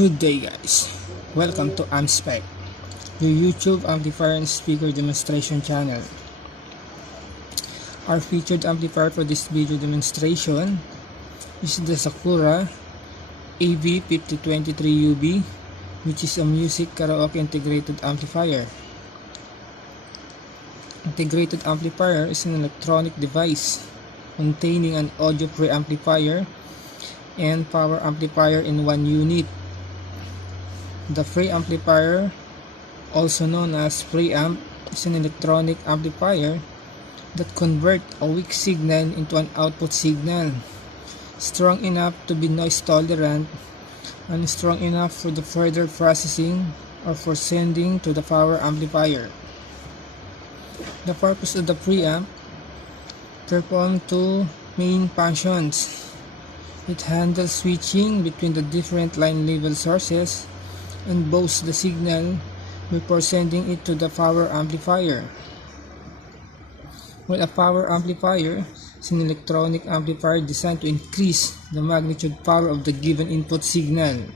Good day guys, welcome to AmSpec, your YouTube amplifier and speaker demonstration channel. Our featured amplifier for this video demonstration is the Sakura AV5023UB, which is a music karaoke integrated amplifier. Integrated amplifier is an electronic device containing an audio preamplifier and power amplifier in one unit. The preamplifier, also known as preamp, is an electronic amplifier that converts a weak signal into an output signal, strong enough to be noise tolerant and strong enough for the further processing or for sending to the power amplifier. The purpose of the preamp performs two main functions. It handles switching between the different line level sources and boosts the signal before sending it to the power amplifier. While a power amplifier is an electronic amplifier designed to increase the magnitude power of the given input signal.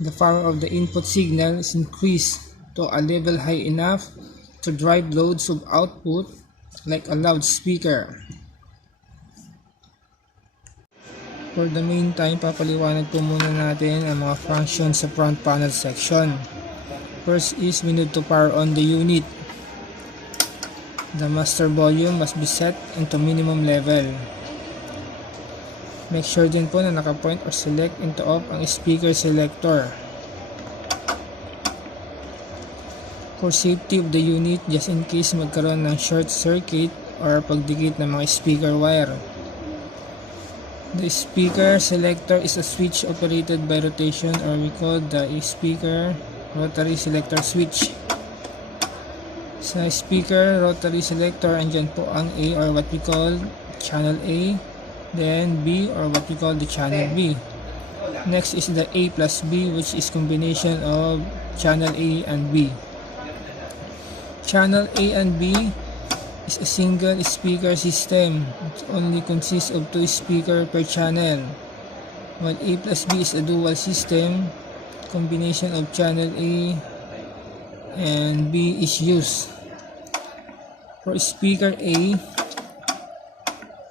The power of the input signal is increased to a level high enough to drive loads of output like a loudspeaker. For the meantime, papaliwanag po muna natin ang mga functions sa front panel section. First is we need to power on the unit. The master volume must be set into minimum level. Make sure din po na nakapoint or select into off ang speaker selector. For safety of the unit, just in case magkaroon ng short circuit or pagdikit ng mga speaker wire. The speaker selector is a switch operated by rotation, or we call the speaker rotary selector switch. Sa speaker rotary selector, andyan po ang A, or what we call channel A, then B, or what we call the channel B. Next is the A plus B, which is combination of channel A and B. Channel A and B is a single speaker system. It only consists of two speakers per channel, while A plus B is a dual system. Combination of channel A and B is used. For speaker A,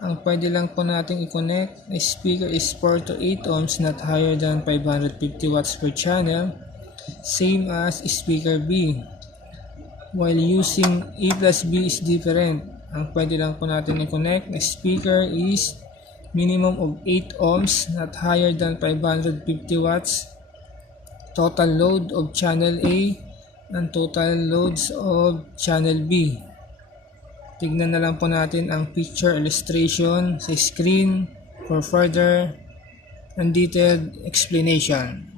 ang pwede lang po natin i-connect na speaker is 4 to 8 ohms, not higher than 550 watts per channel, same as speaker B. While using A plus B is different. Ang pwede lang po natin i-connect na speaker is minimum of 8 ohms, not higher than 550 watts. Total load of channel A and total loads of channel B. Tignan na lang po natin ang picture illustration sa screen for further and detailed explanation.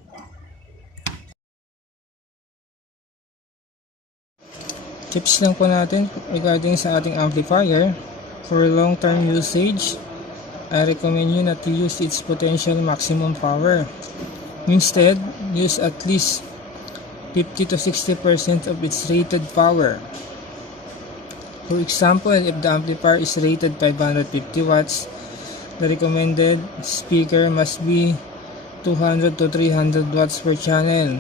Tips lang po natin regarding sa ating amplifier. For long-term usage, I recommend you not to use its potential maximum power. Instead, use at least 50 to 60% of its rated power. For example, if the amplifier is rated 550 watts, the recommended speaker must be 200 to 300 watts per channel.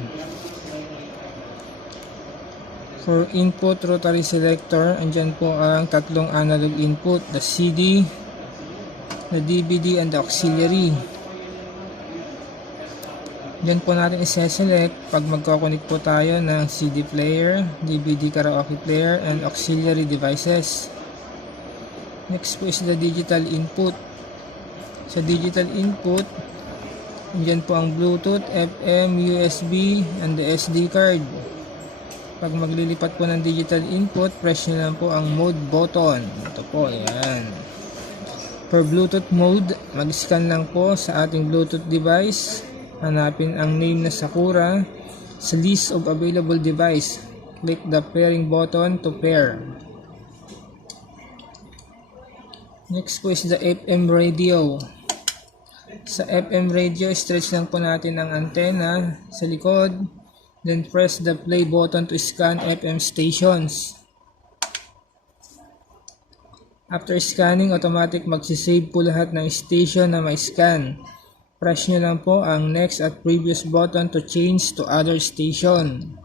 For input rotary selector, andyan po ang tatlong analog input, the CD, the DVD, and the auxiliary. Diyan po natin isa-select pag magkoconnect po tayo ng CD player, DVD karaoke player, and auxiliary devices. Next po is the digital input. Sa digital input, andyan po ang Bluetooth, FM, USB, and the SD card. Pag maglilipat po ng digital input, press nyo lang po ang mode button. Ito po, ayan. For Bluetooth mode, mag-scan lang po sa ating Bluetooth device. Hanapin ang name na Sakura sa list of available device. Click the pairing button to pair. Next po is the FM radio. Sa FM radio, stretch lang po natin ang antenna sa likod. Then press the play button to scan FM stations. After scanning, automatic magsisave po lahat ng station na may scan. Press nyo lang po ang next at previous button to change to other station.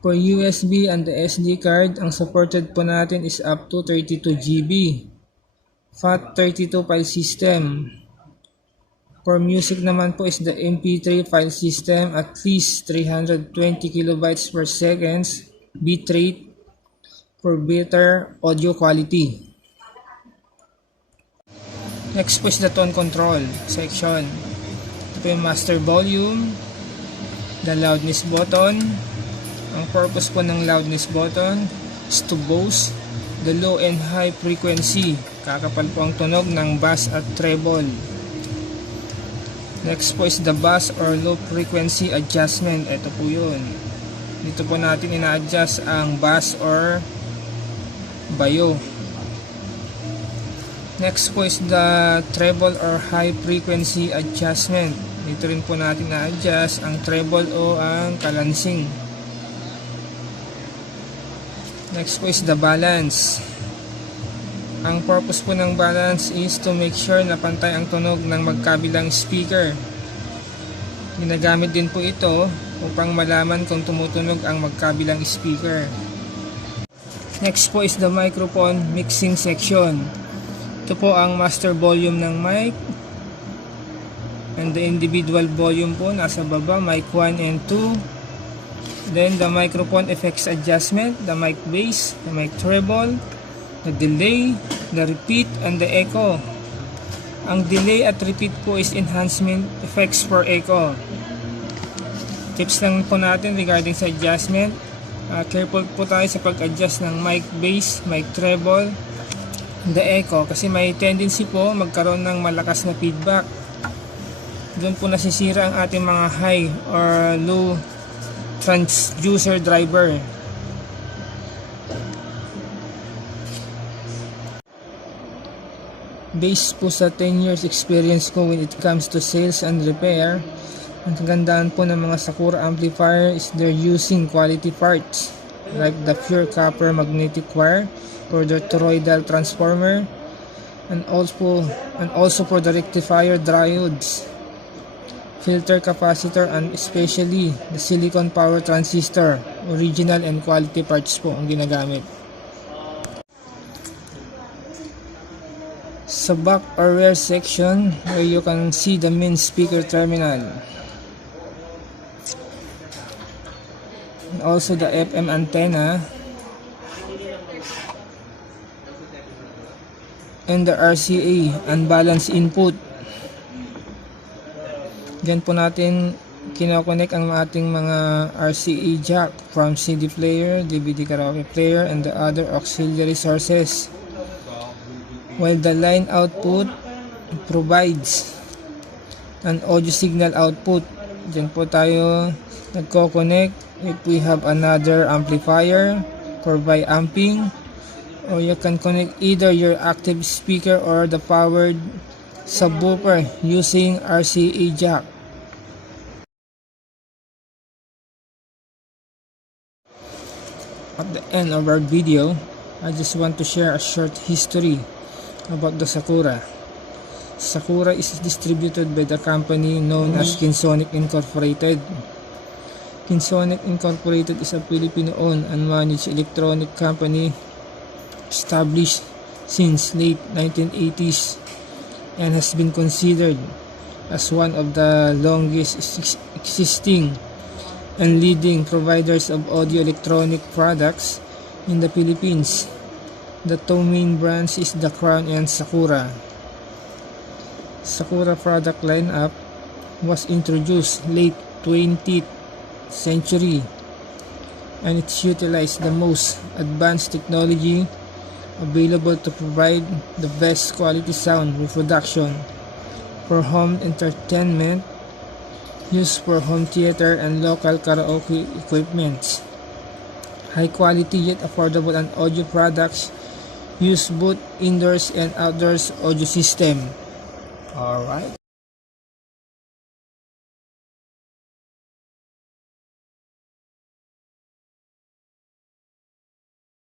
For USB and the SD card, ang supported po natin is up to 32 GB. FAT32 file system. For music naman po is the MP3 file system, at least 320 kilobytes per second bitrate for better audio quality. Next po is the tone control section. Ito po yung master volume, the loudness button. Ang purpose po ng loudness button is to boost the low and high frequency. Kakapal po ang tunog ng bass at treble. Next po is the bass or low frequency adjustment. Ito po yun. Dito po natin ina-adjust ang bass or bayo. Next po is the treble or high frequency adjustment. Dito rin po natin na-adjust ang treble o ang kalansing. Next po is the balance. Ang purpose po ng balance is to make sure na pantay ang tunog ng magkabilang speaker. Ginagamit din po ito upang malaman kung tumutunog ang magkabilang speaker. Next po is the microphone mixing section. Ito po ang master volume ng mic. And the individual volume po nasa baba, mic 1 and 2. Then the microphone effects adjustment, the mic bass, the mic treble, the delay, the repeat, and the echo. Ang delay at repeat po is enhancement effects for echo. Tips lang po natin regarding sa adjustment. Careful po tayo sa pag-adjust ng mic bass, mic treble, the echo, kasi may tendency po magkaroon ng malakas na feedback. Doon po nasisira ang ating mga high or low transducer driver. Based po sa 10 years experience ko when it comes to sales and repair, ang kagandaan po ng mga Sakura amplifier is they're using quality parts like the pure copper magnetic wire for the toroidal transformer, and also for the rectifier diodes, filter capacitor, and especially the silicon power transistor. Original and quality parts po ang ginagamit. Sa back or rear section, where you can see the main speaker terminal, and also the FM antenna, and the RCA unbalanced input. Diyan po natin kinokonek ang ating mga RCA jack from CD player, DVD karaoke player, and the other auxiliary sources. While the line output provides an audio signal output. Diyan po tayo nagko-connect if we have another amplifier for bi-amping, or you can connect either your active speaker or the powered subwoofer using RCA jack. At the end of our video, I just want to share a short history about the Sakura. Sakura is distributed by the company known as Kinsonic Incorporated. Kinsonic Incorporated is a Filipino-owned and managed electronic company established since late 1980s and has been considered as one of the longest existing and leading providers of audio electronic products in the Philippines. The two main brands is the Crown and Sakura. Sakura product lineup was introduced late 20th century, and it utilized the most advanced technology available to provide the best quality sound reproduction for home entertainment, used for home theater and local karaoke equipment. High quality yet affordable and audio products use both indoors and outdoors audio system. Alright.